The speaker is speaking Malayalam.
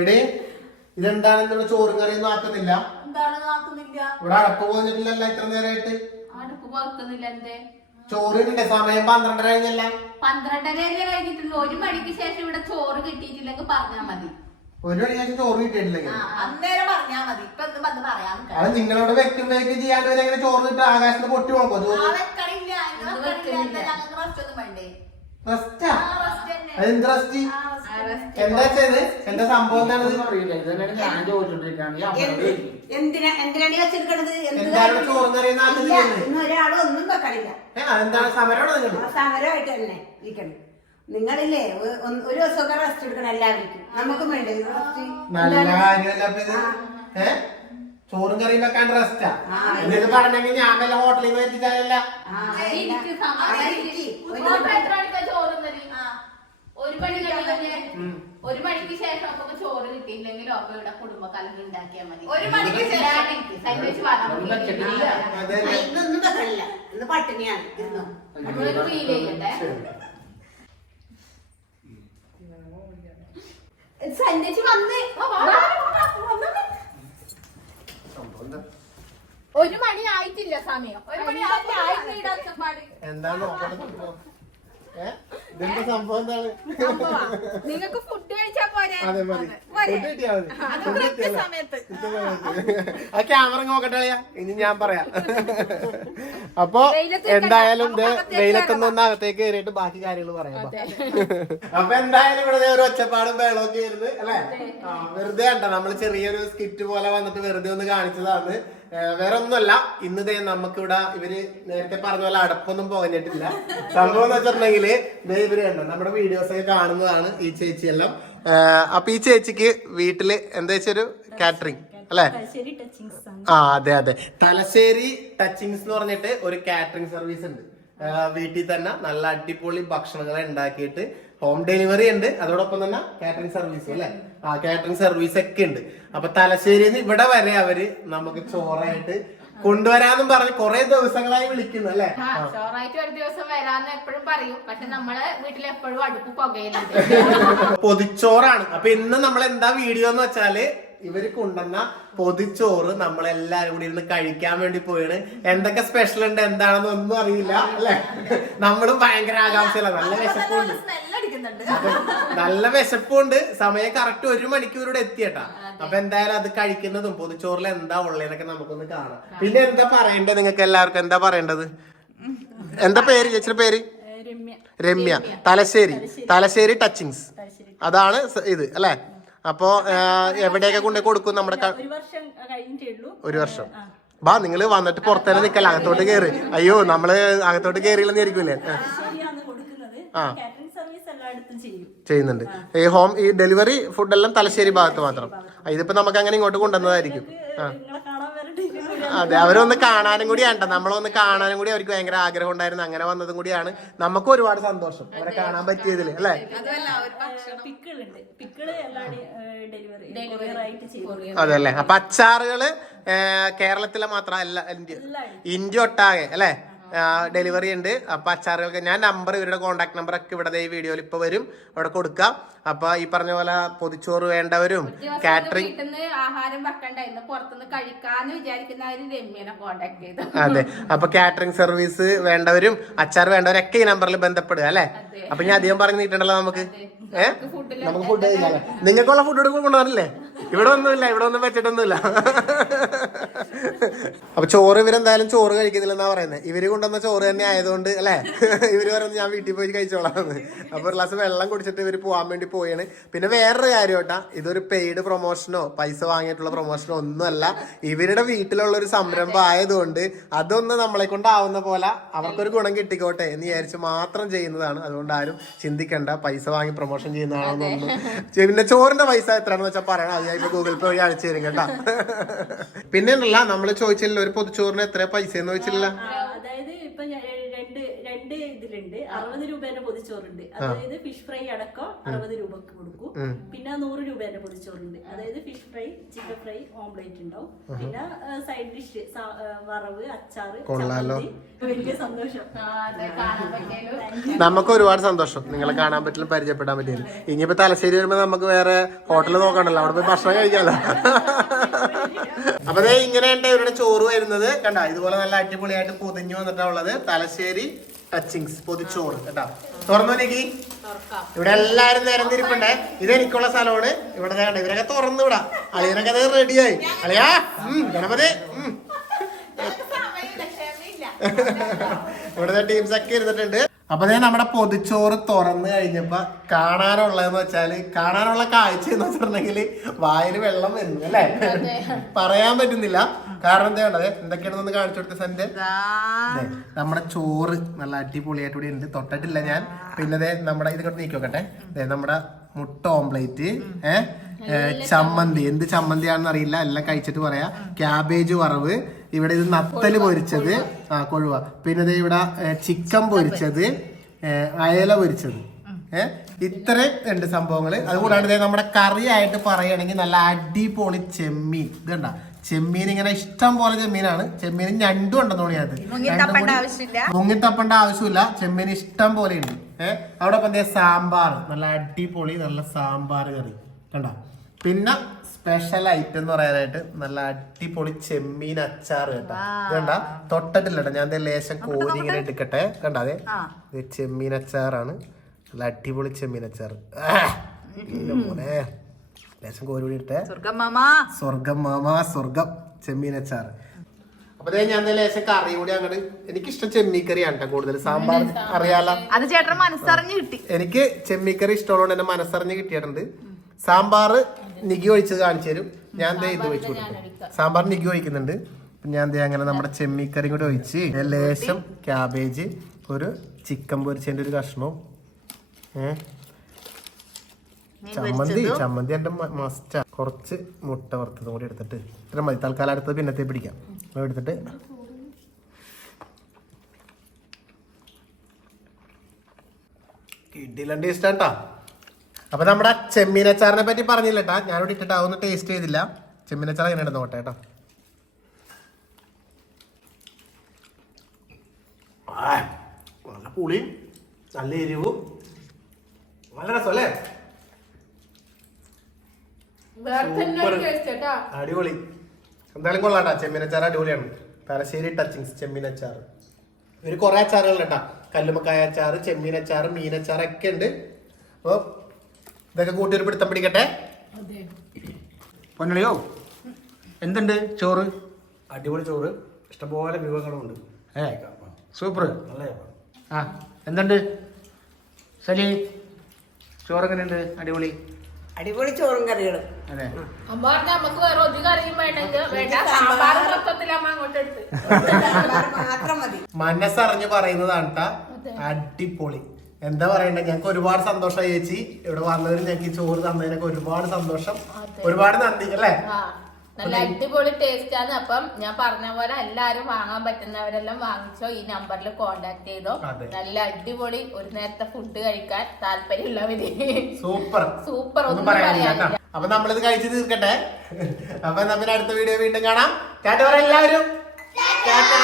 എടേ ഇതെന്താണ്? എന്നുള്ള ചോറും കറിയൊന്നും ആക്കുന്നില്ല. ഇവിടെ അടപ്പ് പോന്നിട്ടില്ലല്ലോ ഇത്ര നേരമായിട്ട് അടുപ്പ് എന്തേ? ചോറിനുണ്ട് സമയം പന്ത്രണ്ടര കഴിഞ്ഞല്ല. പന്ത്രണ്ടര കഴിഞ്ഞിട്ടുള്ളൂ. ഒരു മണിക്ക് ശേഷം ഇവിടെ ചോറ് കിട്ടിയിട്ടില്ലെങ്കിൽ പറഞ്ഞാ മതി. ഒരു മണി ശേഷം ചോറ് കിട്ടിയിട്ടില്ലെങ്കിൽ. ആ, അന്നേരം പറഞ്ഞാ മതി. ഇപ്പൊ എന്ത് വന്ന് പറയാൻ അത് നിങ്ങളോട് വെക്കും വെക്കും ചെയ്യാണ്ട് വരെ ഇങ്ങനെ ചോറ് കിട്ടും ആകാശത്ത് പൊട്ടി പോകുമ്പോ ചോറ് വെക്കണില്ല. ഇത് വെക്കണില്ല. ഞങ്ങൾക്ക് റെസ്റ്റ് ഒന്നും വേണ്ടേ? റെസ്റ്റാ ആ, തന്നെ. അതെന്ത്. എന്താ ചെയ്ത്? എന്താ സംഭവം അറിയില്ല. ഇതന്നെ ഞാൻ എന്തിനാ? എന്തിനാണ് വെച്ചെടുക്കണത്? എന്താണ്? ചോറും ഇന്ന് ഒരാളും ഒന്നും വെക്കണില്ല. ഏ അതെന്താണ്? സമരമാണോ നിങ്ങൾ? ആ സമരമായിട്ട് തന്നെ ഇരിക്കണം. നിങ്ങളില്ലേ ഒ- ഒരു ദിവസമൊക്കെ റെസ്റ്റ് എടുക്കണം എല്ലാവർക്കും. നമുക്കും വേണ്ടേ? നല്ല കാര്യമല്ല ചോറും കറിയും റെസ്റ്റാ എന്നിട്ട് പറഞ്ഞെങ്കിൽ ഞാൻ വല്ല ഹോട്ടലിൽ നിന്ന് എത്തിച്ചാലല്ല. ഒരു പണി? ഒരു മണി കഴിഞ്ഞ് ഒരു മണിക്ക് ശേഷം അപ്പൊ ചോറ് കിട്ടിയില്ലെങ്കിൽ അപ്പൊ ഇവിടെ കുടുംബക്കാലം ഉണ്ടാക്കിയാൽ മതി. ഒരു മണിക്ക് ഇന്നൊന്നും വെക്കണില്ല. ഇന്ന് പട്ടിണിയാണ് ഇരുന്നോ? നമ്മളൊരു ഫീൽ ചെയ്യട്ടെ. സന്ധ്യച്ച് വന്ന്. ഒരു മണി ആയിട്ടില്ല സമയം. ഒരു മണി ആയിട്ടില്ല. ഒച്ചപ്പാട് എന്താ നോക്കണം സംഭവം ഏ? ഇതെന്താ സംഭവം എന്താണ്? നിങ്ങൾക്ക് ഫുഡ് കഴിച്ചാ പോരെ? അതെ മതി. പോരെ? ഫുഡ് കിട്ടിയാ മതി. അത് ഫുഡ് കൃത്യ കിട്ടിയാ സമയത്ത്. ആ ക്യാമറ നോക്കട്ടെ ഇനി ഞാൻ പറയാം. അപ്പൊ വെയിലത്ത് എന്തായാലും ഇത് നമുക്ക് അകത്തേക്ക് വെയിലത്തുനിന്ന് ഒന്ന് അകത്തേക്ക് കയറിയിട്ട് ബാക്കി കാര്യങ്ങൾ പറയാം അപ്പൊ. എന്തായാലും ഇവിടെ ദേ ഒരു ഒച്ചപ്പാടും വെള്ളമൊക്കെ വരുന്നത് അല്ലെ? വെറുതെ കണ്ട. നമ്മൾ ചെറിയൊരു സ്കിറ്റ് പോലെ വന്നിട്ട് വെറുതെ ഒന്ന് കാണിച്ചതാണ് വേറെ ഒന്നുമല്ല ഇന്ന് ദേ നമുക്കിവിടെ ഇവർ നേരത്തെ പറഞ്ഞ പോലെ അടപ്പൊന്നും പോകഞ്ഞിട്ടില്ല സംഭവം എന്ന് വെച്ചിട്ടുണ്ടെങ്കിൽ ഇവർ കണ്ടോ നമ്മുടെ വീഡിയോസ് ഒക്കെ കാണുന്നതാണ് ഈ ചേച്ചി എല്ലാം. ഏ, അപ്പൊ ഈ ചേച്ചിക്ക് വീട്ടിൽ എന്താ വെച്ചൊരു കാറ്ററിംഗ് അല്ലെ? ആ അതെ അതെ. തലശ്ശേരി ടച്ചിങ്സ് എന്ന് പറഞ്ഞിട്ട് ഒരു കാറ്ററിംഗ് സർവീസ് ഉണ്ട്. വീട്ടിൽ തന്നെ നല്ല അടിപൊളി ഭക്ഷണങ്ങൾ ഉണ്ടാക്കിയിട്ട് ഹോം ഡെലിവറി ഉണ്ട്. അതോടൊപ്പം തന്നെ കാറ്ററിംഗ് സർവീസും അല്ലെ? ആ കാറ്ററിംഗ് സർവീസ് ഒക്കെ ഉണ്ട്. അപ്പൊ തലശ്ശേരിന്ന് ഇവിടെ വരെ അവർ നമുക്ക് ചോറായിട്ട് കൊണ്ടുവരാന്നും പറഞ്ഞ് കുറെ ദിവസങ്ങളായി വിളിക്കുന്നു അല്ലെ? ചോറായിട്ട് ഒരു ദിവസം വരാന്ന് എപ്പോഴും പറയും. പക്ഷെ നമ്മളെ വീട്ടിൽ എപ്പോഴും അടുപ്പ് പുകയില്ല പൊതിച്ചോറാണ്. അപ്പൊ ഇന്ന് നമ്മൾ എന്താ വീഡിയോ എന്ന് വെച്ചാൽ ഇവർ കൊണ്ടുവന്ന പൊതിച്ചോറ് നമ്മളെല്ലാരും കൂടി ഇരുന്ന് കഴിക്കാൻ വേണ്ടി പോയാണ് എന്തൊക്കെ സ്പെഷ്യൽ ഉണ്ട്? എന്താണെന്ന് ഒന്നും അറിയില്ല അല്ലെ? നമ്മളും ഭയങ്കര ആകാംക്ഷയില്ല നല്ല വിശപ്പുണ്ട്. നല്ല വിശപ്പുണ്ട്. സമയം കറക്റ്റ് ഒരു മണിക്കൂറിവിടെ എത്തിയട്ടാ. അപ്പൊ എന്തായാലും അത് കഴിക്കുന്നതും പൊതുച്ചോറിൽ എന്താ ഉള്ളതെന്നൊക്കെ നമുക്കൊന്ന് കാണാം. പിന്നെ എന്താ പറയേണ്ടത് നിങ്ങൾക്ക് എല്ലാവർക്കും? എന്താ പറയേണ്ടത്? എന്താ പേര്? ചേച്ചിയുടെ പേര്? രമ്യ. തലശ്ശേരി. തലശ്ശേരി. ടച്ചിങ്സ്. അതാണ് ഇത് അല്ലേ? അപ്പോ എവിടെയൊക്കെ കൊണ്ട് കൊടുക്കും നമ്മുടെ ഒരു വർഷം കഴിഞ്ഞിട്ടേ ഉള്ളൂ. ഒരു വർഷം. ബാ നിങ്ങൾ വന്നിട്ട് പുറത്തേനെ നിക്കല്ല? അകത്തോട്ട് കേറി. അയ്യോ നമ്മൾ അകത്തോട്ട് കേറിയില്ലെന്ന് ആയിരിക്കൂലേ ആ, ചെയ്യുന്നുണ്ട്. ഈ ഹോം ഈ ഡെലിവറി ഫുഡ് എല്ലാം തലശ്ശേരി ഭാഗത്ത് മാത്രം. ഇതിപ്പോ നമുക്ക് അങ്ങനെ ഇങ്ങോട്ട് കൊണ്ടുവന്നതായിരിക്കും. അതെ അവരൊന്ന് കാണാനും കൂടി വേണ്ട നമ്മളൊന്ന് കാണാനും കൂടി അവർക്ക് ഭയങ്കര ആഗ്രഹം ഉണ്ടായിരുന്നു. അങ്ങനെ വന്നതും കൂടിയാണ്. നമുക്ക് ഒരുപാട് സന്തോഷം അവരെ കാണാൻ പറ്റിയതിൽ അല്ലേ? പിക്കിൾ ഉണ്ട് പിക്കിൾ എല്ലാവരും ഡെലിവറി കൊറിയർ ആയിട്ട് ചെയ്യും അതെ അല്ലേ അപ്പൊ അച്ചാറുകൾ കേരളത്തിലെ മാത്രല്ല ഇന്ത്യ. ഇന്ത്യ ഒട്ടാകെ അല്ലേ? ഡെലിവറി ഉണ്ട്. അപ്പൊ അച്ചാറുകൾക്ക് ഞാൻ നമ്പർ ഇവരുടെ കോൺടാക്ട് നമ്പർ ഒക്കെ ഇവിടെ ദേ ഈ വീഡിയോയിൽ ഇപ്പൊ വരും. അവിടെ കൊടുക്കാം. അപ്പൊ ഈ പറഞ്ഞ പോലെ പൊതിച്ചോറ് വേണ്ടവരും കാറ്ററിംഗ് അതെ. അപ്പൊ കാറ്ററിംഗ് സർവീസ് വേണ്ടവരും അച്ചാർ വേണ്ടവരൊക്കെ ഈ നമ്പറിൽ ബന്ധപ്പെടുക അല്ലേ? അപ്പൊ ഞാൻ അധികം പറഞ്ഞു നീട്ടണ്ടല്ലോ നമുക്ക്? ഏഹ് നമുക്ക് ഫുഡ് നിങ്ങൾക്കുള്ള ഫുഡ് ഇവിടെ കൊണ്ടുവന്നില്ലേ? ഇവിടെ ഒന്നുമില്ല ഇവിടെ ഒന്നും വെച്ചിട്ടൊന്നുമില്ല. അപ്പൊ ചോറ് ഇവരെന്തായാലും ചോറ് കഴിക്കുന്നില്ലെന്നാ പറയുന്നത് ഇവർ കൊണ്ടുവന്ന ചോറ് തന്നെ ആയതുകൊണ്ട് അല്ലെ? ഇവർ പറയുന്നത് ഞാൻ വീട്ടിൽ പോയി കഴിച്ചോളാം. അപ്പൊ ഒരു ഗ്ലാസ് വെള്ളം കുടിച്ചിട്ട് ഇവർ പോകാൻ വേണ്ടി പോയാണ് പിന്നെ വേറൊരു കാര്യം കേട്ടാ ഇതൊരു പെയ്ഡ് പ്രൊമോഷനോ പൈസ വാങ്ങിയിട്ടുള്ള പ്രൊമോഷനോ ഒന്നുമല്ല. ഇവരുടെ വീട്ടിലുള്ള ഒരു സംരംഭം ആയതുകൊണ്ട് അതൊന്ന് നമ്മളെ കൊണ്ടാവുന്ന പോലെ അവർക്കൊരു ഗുണം കിട്ടിക്കോട്ടെ എന്ന് വിചാരിച്ച് മാത്രം ചെയ്യുന്നതാണ്. അതുകൊണ്ട് ആരും ചിന്തിക്കണ്ട പൈസ വാങ്ങി പ്രൊമോഷൻ ചെയ്യുന്നതാണെന്നൊന്നും പിന്നെ ചോറിന്റെ പൈസ എത്രയാണെന്ന് വെച്ചാൽ പറയണം. അത് ഞാൻ ഇപ്പൊ ഗൂഗിൾ പേ വഴി അയച്ചു തരും കേട്ടാ. പിന്നെ ഉണ്ടല്ല നമ്മൾ ചോദിച്ചില്ല ഒരു പൊതിച്ചോറിന് എത്ര പൈസ എന്ന് വെച്ചില്ല അതായത് ഇപ്പൊ രണ്ട് രണ്ട് ഇതിലുണ്ട്. അറുപത് രൂപേന്റെ പൊതിച്ചോറുണ്ട്. അതായത് ഫിഷ് ഫ്രൈ അടക്കം അറുപത് രൂപക്ക് കൊടുക്കും. പിന്നെ നൂറ് രൂപ രൂപേന്റെ പൊതിച്ചോറുണ്ട്. അതായത് fish fry chicken fry omelette ഉണ്ടാവും. പിന്നെ സൈഡ് ഡിഷ് വറവ് അച്ചാറ് കൊള്ളാലോ. വലിയ സന്തോഷം. നമുക്ക് ഒരുപാട് സന്തോഷം. നിങ്ങളെ കാണാൻ പറ്റില്ല പരിചയപ്പെടാൻ പറ്റില്ല. ഇനിയിപ്പോ തലശ്ശേരി വരുമ്പോ നമുക്ക് വേറെ ഹോട്ടൽ നോക്കണ്ടല്ലോ. അവിടെ പോയി ഭക്ഷണം കഴിക്കാലോ. അപ്പൊ ഇങ്ങനെയുണ്ട് ഇവരുടെ ചോറ് വരുന്നത്. കണ്ട? ഇതുപോലെ നല്ല അടിപൊളിയായിട്ട് പൊതിഞ്ഞു വന്നിട്ടാ ഉള്ളത്. തലശ്ശേരി ടച്ചിങ്സ് പൊതിച്ചോറ് കേട്ടാ. തുറന്നു നീക്കി? ഇവിടെ എല്ലാരും നിരന്നിരിപ്പുണ്ടേ. ഇത് എനിക്കുള്ള സ്ഥലമാണ്. ഇവിടെ കണ്ടോ ഇവരൊക്കെ തുറന്നു വിടാ. അളിയനൊക്കെ അത് റെഡിയായി. അളിയാ ഉം, ഗണപതി ഉം. ഇവിടുത്തെ ടീംസ് ഒക്കെ ഇരുന്നിട്ടുണ്ട്. അപ്പൊ ദേ നമ്മുടെ പൊതിച്ചോറ് തുറന്നു കഴിഞ്ഞപ്പോ കാണാനുള്ളതെന്ന് വെച്ചാൽ കാണാനുള്ള കാഴ്ച എന്ന് വെച്ചിട്ടുണ്ടെങ്കിൽ വായിൽ വെള്ളം വരുന്നു അല്ലേ? പറയാൻ പറ്റുന്നില്ല. കാരണം എന്താ വേണ്ടത് എന്തൊക്കെയാണെന്ന് കാണിച്ചു കൊടുത്ത സെന്റ് നമ്മുടെ ചോറ് നല്ല അടിപൊളിയായിട്ട് ഉണ്ട്. തൊട്ടിട്ടില്ല ഞാൻ. പിന്നെ നമ്മുടെ ഇത് കൊണ്ട് നീക്കോക്കട്ടെ ദേ നമ്മുടെ മുട്ട ഓംപ്ലേറ്റ് ഏഹ് ചമ്മന്തി. എന്ത് ചമ്മന്തിയാണെന്ന് അറിയില്ല. എല്ലാം കഴിച്ചിട്ട് പറയാ. ക്യാബേജ് വറവ് ഇവിടെ ഇത് നത്തൽ പൊരിച്ചത്. ആ കൊഴുവ. പിന്നെ ദേ ഇവിടെ ചിക്കൻ പൊരിച്ചത്. അയല പൊരിച്ചത്. ഏഹ് ഇത്രയും ഉണ്ട് സംഭവങ്ങൾ. അതുകൂടാണ്ട് നമ്മുടെ കറി ആയിട്ട് പറയുകയാണെങ്കിൽ നല്ല അടിപൊളി ചെമ്മീൻ. ഇത് കണ്ട? ചെമ്മീൻ ഇങ്ങനെ ഇഷ്ടം പോലെ ചെമ്മീനാണ്. ചെമ്മീൻ ഞണ്ടും ഉണ്ടെന്ന് തോന്നിയത് മുങ്ങിത്തപ്പണ്ട ആവശ്യമില്ല. ചെമ്മീൻ ഇഷ്ടം പോലെ ഉണ്ട്. ഏഹ് അവിടെ ഇപ്പം സാമ്പാർ നല്ല അടിപൊളി നല്ല സാമ്പാർ കറി. കണ്ട? പിന്നെ സ്പെഷ്യൽ ഐറ്റം എന്ന് പറയാനായിട്ട് നല്ല അടിപൊളി ചെമ്മീൻ അച്ചാർ കേട്ടോ. കണ്ട? തൊട്ടിട്ടില്ല കേട്ടോ ഞാൻ ലേശം കോരി ഇങ്ങനെ എടുക്കട്ടെ കണ്ട അതെ ചെമ്മീൻ അച്ചാറാണ്. നല്ല അടിപൊളി ചെമ്മീൻ അച്ചാർ. മോനെ. ലേശം കോരി കൂടി ഇട്ടേ. സ്വർഗം മാമ. സ്വർഗം ചെമ്മീൻ അച്ചാർ. അപ്പൊ ഞാൻ ലേശം കറി കൂടി അങ്ങോട്ട് എനിക്കിഷ്ടം ചെമ്മീക്കറിയാണ് കേട്ടോ കൂടുതൽ. സാമ്പാർ അറിയാലോ? അത് ചേട്ടൻ മനസ്സറിഞ്ഞ് കിട്ടി. എനിക്ക് ചെമ്മീക്കറി ഇഷ്ടമുള്ളതുകൊണ്ട് എന്നെ മനസ്സറിഞ്ഞ് കിട്ടിയിട്ടുണ്ട്. സാമ്പാർ നികി ഒഴിച്ചത് കാണിച്ചു തരും. ഞാൻ ദേ ഇത് ഒഴിച്ചു കൊടുക്കും. സാമ്പാർ നികി ഒഴിക്കുന്നുണ്ട്. ഞാൻ ദേ അങ്ങനെ നമ്മുടെ ചെമ്മീക്കറി കൂടി ഒഴിച്ച് ലേശം ക്യാബേജ് ഒരു ചിക്കൻ പൊരിച്ചതിന്റെ ഒരു കഷ്ണവും ചമ്മന്തി ചമ്മന്തി എന്റെ മസ്റ്റാ. കുറച്ച് മുട്ട വറുത്തതും കൂടി എടുത്തിട്ട് ഇത്ര മതി. തൽക്കാലം അടുത്തത് പിന്നത്തെ പിടിക്കാം. എടുത്തിട്ട് കിഡിലും ടേസ്റ്റ് ആട്ടാ അപ്പൊ നമ്മുടെ ചെമ്മീനച്ചാറിനെ പറ്റി പറഞ്ഞില്ല കേട്ടാ ഞാനിവിടെ ഇട്ടിട്ട് അതൊന്നും ടേസ്റ്റ് ചെയ്തില്ല. ചെമ്മീനച്ചാർ എങ്ങനെ നോട്ടെ കേട്ടോ നല്ല പുളിയും നല്ല എരിവും. നല്ല രസമല്ലേ അടിപൊളി. എന്തായാലും കൊള്ളാട്ടാ ചെമ്മീനച്ചാർ അടിപൊളിയാണ്. തലശ്ശേരി ടച്ചിങ്സ് ചെമ്മീനച്ചാർ ഇവർ കുറെ അച്ചാറുകളുണ്ട് കേട്ടാ കല്ലുമക്കായ അച്ചാർ ചെമ്മീനച്ചാർ മീനച്ചാർ ഒക്കെ ഉണ്ട്. അപ്പൊ ഇതൊക്കെ കൂട്ടി ഒരു പിടുത്തം പിടിക്കട്ടെ? പൊന്നളിയോ എന്തുണ്ട് ചോറ്? അടിപൊളി ചോറ്. ഇഷ്ടംപോലെ വിഭവങ്ങളുണ്ട്. ഏ സൂപ്പർ. നല്ല ആ എന്തുണ്ട്? സലി ചോറ് എങ്ങനെയുണ്ട് അടിപൊളി. അടിപൊളി ചോറും കറികളും. അതെ. അമ്മ പറഞ്ഞ നമുക്ക് വേറെ ഒരു കറിയും വേണ്ടെങ്കിൽ വേണ്ട സാമ്പാർ. മൊത്തത്തിൽ അമ്മ അങ്ങോട്ട് എടുത്ത്. മാത്രം മതി. മനസ്സറിഞ്ഞ് പറയുന്നതാണ് ട്ടാ. അടിപൊളി. എന്താ പറയണ്ടേ? ഞങ്ങൾക്ക് ഒരുപാട് സന്തോഷം ചേച്ചി. ഇവിടെ വന്നതിന് ഞങ്ങൾക്ക് ഈ ചോറ് തന്നതിനൊക്കെ ഒരുപാട് സന്തോഷം. ഒരുപാട് നന്ദി അല്ലേ? നല്ല അടിപൊളി ടേസ്റ്റ് ആണ്. അപ്പം ഞാൻ പറഞ്ഞ പോലെ എല്ലാരും വാങ്ങാൻ പറ്റുന്നവരെല്ലാം വാങ്ങിച്ചോ ഈ നമ്പറിൽ കോണ്ടാക്ട് ചെയ്തോ. നല്ല അടിപൊളി ഒരു നേരത്തെ ഫുഡ് കഴിക്കാൻ താല്പര്യമുള്ളവര്. സൂപ്പർ. സൂപ്പർ ഒന്നും പറയാനില്ല. അപ്പൊ നമ്മളിത് കഴിച്ചു തീർക്കട്ടെ. അപ്പൊ നമ്മൾ അടുത്ത വീഡിയോ വീണ്ടും കാണാം. ടാറ്റ എല്ലാവരും. ടാറ്റാ